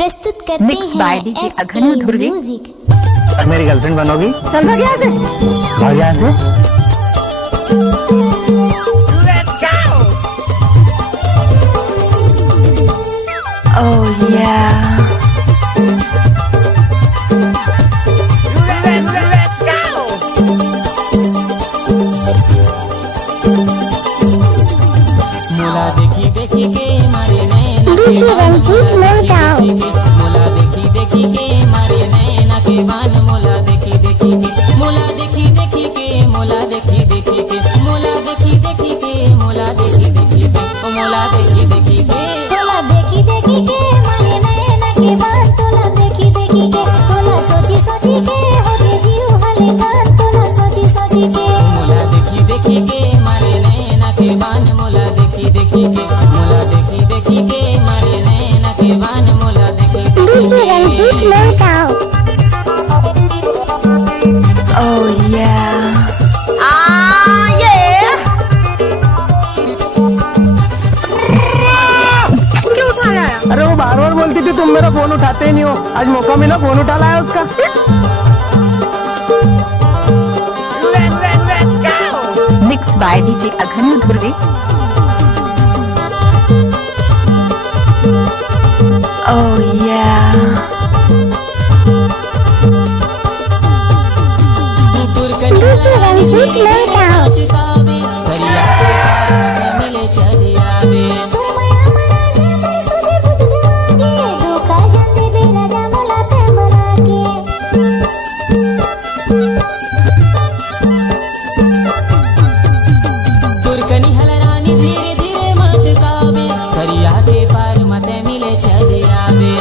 प्रस्तुत करते हैं अघनु धुर्वे। म्यूजिक। और मेरी गर्लफ्रेंड बनोगी? चल भाग यहाँ से, भाग यहाँ से। Oh yeah. मोला देखी देखी के मारे नैना के बान, मोला देखी देखी के मारे नैना के बान, मोला देखी देखी के, मोला देखी देखी के, मोला देखी देखी के, मोला देखी देखी के, मोला देखी देखी के, मोला देखी देखी के, तोला देखी देखी के मारे नैना के बान, तोला देखी देखी के, तोला सोची सोची के होके जीव हले कान, तोला सोची सोची के, मोला देखी देखी के मारे नैना के बान, मोला देखी देखी के, मोला देखी देखी के मारे नैना के बान, मोला देखी देखी के। Oh yeah. अरे वो बार बार बोलती थी तुम मेरा फोन उठाते ही नहीं हो, आज मौका मिला फोन उठा लाया उसका। Mixed by DJ अघनु Dhurve. Oh yeah. तुरकनी हलरानी धीरे धीरे मत गावे, करिया के पार मते मिले चले आवे।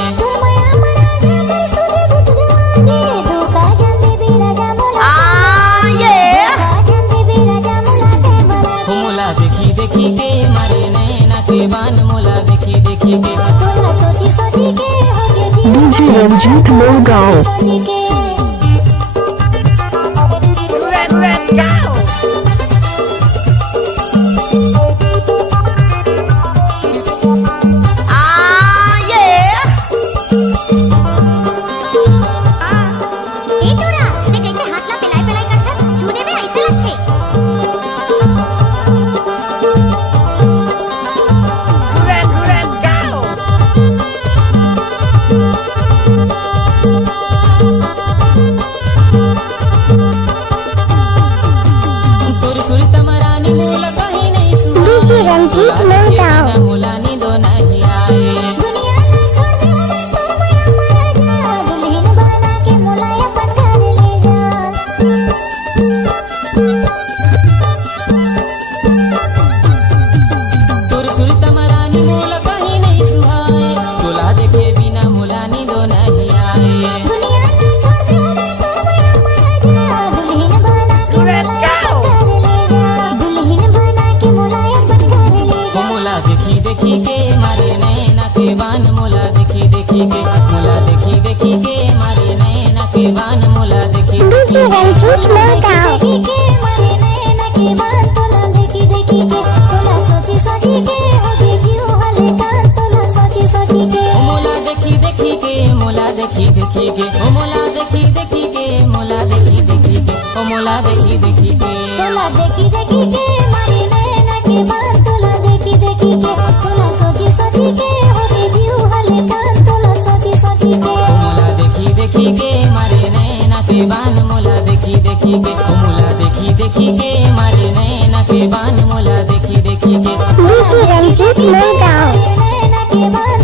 मोला देखी देखी के मारे नैना के बान, मोला देखी देखी के, तोला सोची सोची के होके जीव DJ रंजीत लोगांव। सोची के। तुर सुर तमरानी मोला कहीं नहीं सुहा, मोला नी दो नहीं आए। दुनिया ला छोड़ दे मैं तोर माया मरा जा, दुल्हन बना के मुलाया अपन घर ले जा। तुर सुर तमरानी मोला कहीं नहीं सुहाए, तोला देखे बिना मोला नी दो नहीं आए। दुनिया ला छोड़ दे मैं तोर माया मरा जा, दुल्हन बना के मुलाया अपन घर ले जा। दुल्हन बना के मुलाया अपन घर ले जा। मोला देखी देखी के मारे नैना के बान, मोला देखी देखी के, मोला देखी देखी के मारे नैना के बान, मोला देखी देखी के। देखी के मारे नैना के बान, तोला देखी देखी के, तोला सोची सोची के होके जीव हले कान, तोला सोची सोची के, मोला देखी देखी के, मोला देखी देखी के, मोला देखी देखी के, मोला देखी देखी के, मोला देखी देखी के, तोला देखी देखी के मारे नैना के बान, तोला देखी देखी के, तोला सोची सोची के होके जीव हले कान, तोला सोची सोची के, मोला देखी देखी के मारे नैना के बान, मोला देखी देखी के, मोला देखी देखी के मारे नैना के बान, मोला देखी देखी के। मारे नैना के बान,